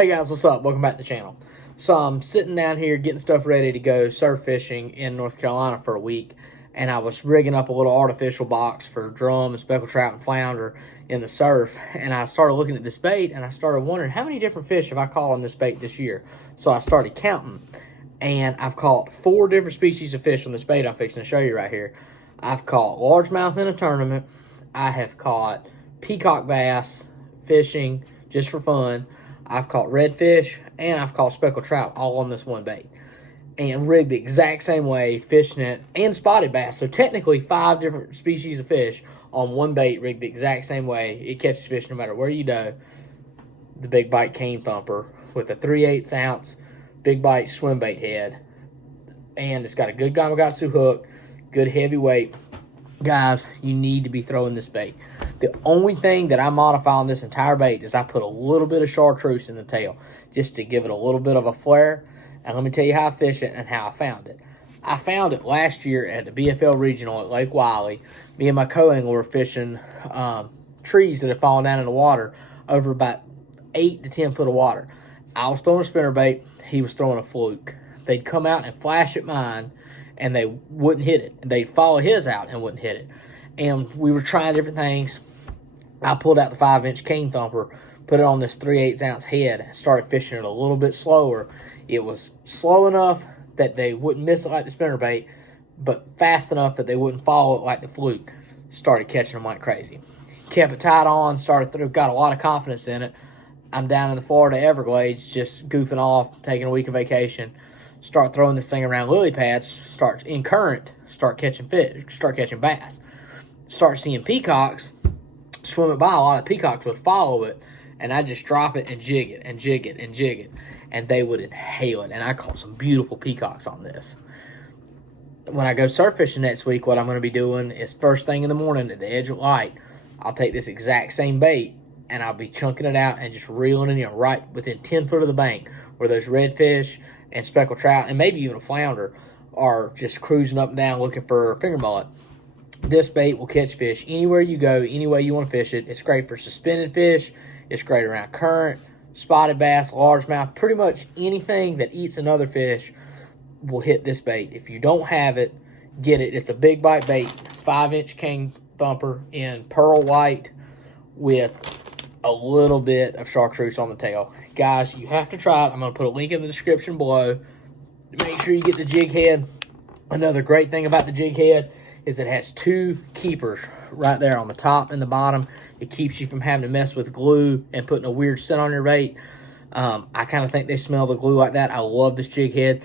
Hey guys, what's up? Welcome back to the channel. So I'm sitting down here getting stuff ready to go surf fishing in North Carolina for a week, and I was rigging up a little artificial box for drum and speckled trout and flounder in the surf, and I started looking at this bait and I started wondering how many different fish have I caught on this bait this year. So I started counting, and I've caught 4 different species of fish on this bait I'm fixing to show you right here. I've caught largemouth in a tournament. I have caught peacock bass fishing just for fun. I've caught redfish, and I've caught speckled trout all on this one bait. And rigged the exact same way, fishing it, and spotted bass. So technically 5 different species of fish on one bait rigged the exact same way. It catches fish no matter where you go. The Big Bite Cane Thumper with a 3/8 ounce Big Bite swim bait head. And it's got a good Gamakatsu hook, good heavy weight. Guys, you need to be throwing this bait. The only thing that I modify on this entire bait is I put a little bit of chartreuse in the tail just to give it a little bit of a flare. And let me tell you how I fish it and how I found it. I found it last year at the BFL Regional at Lake Wiley. Me and my co-angler were fishing trees that had fallen down in the water over about 8 to 10 foot of water. I was throwing a spinnerbait. He was throwing a fluke. They'd come out and flash at mine, and they wouldn't hit it. They'd follow his out and wouldn't hit it. And we were trying different things. I pulled out the 5-inch Cane Thumper, put it on this 3/8 ounce head, and started fishing it a little bit slower. It was slow enough that they wouldn't miss it like the spinnerbait, but fast enough that they wouldn't follow it like the fluke. Started catching them like crazy. Kept it tied on, got a lot of confidence in it. I'm down in the Florida Everglades, just goofing off, taking a week of vacation. Start throwing this thing around lily pads, start in current, start catching fish, start catching bass. Start seeing peacocks swim it by. A lot of peacocks would follow it, and I just drop it and jig it and jig it and jig it, and they would inhale it. And I caught some beautiful peacocks on this. When I go surf fishing next week, what I'm going to be doing is first thing in the morning at the edge of light, I'll take this exact same bait and I'll be chunking it out and just reeling it in right within 10 foot of the bank where those redfish and speckled trout and maybe even a flounder are just cruising up and down looking for finger mullet. This bait will catch fish anywhere you go, any way you want to fish it. It's great for suspended fish. It's great around current, spotted bass, largemouth. Pretty much anything that eats another fish will hit this bait. If you don't have it, get it. It's a Big Bite bait, 5-inch Cane Thumper in pearl white with a little bit of chartreuse on the tail. Guys, you have to try it. I'm going to put a link in the description below. Make sure you get the jig head. Another great thing about the jig head is it has 2 keepers right there on the top and the bottom. It keeps you from having to mess with glue and putting a weird scent on your bait. I kind of think they smell the glue like that. I love this jig head.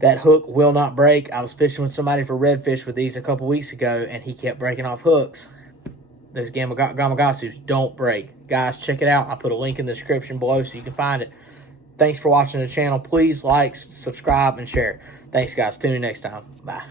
That hook will not break. I was fishing with somebody for redfish with these a couple weeks ago, and he kept breaking off hooks. Those Gamakatsus don't break. Guys, check it out. I'll put a link in the description below so you can find it. Thanks for watching the channel. Please like, subscribe, and share. Thanks, guys. Tune in next time. Bye.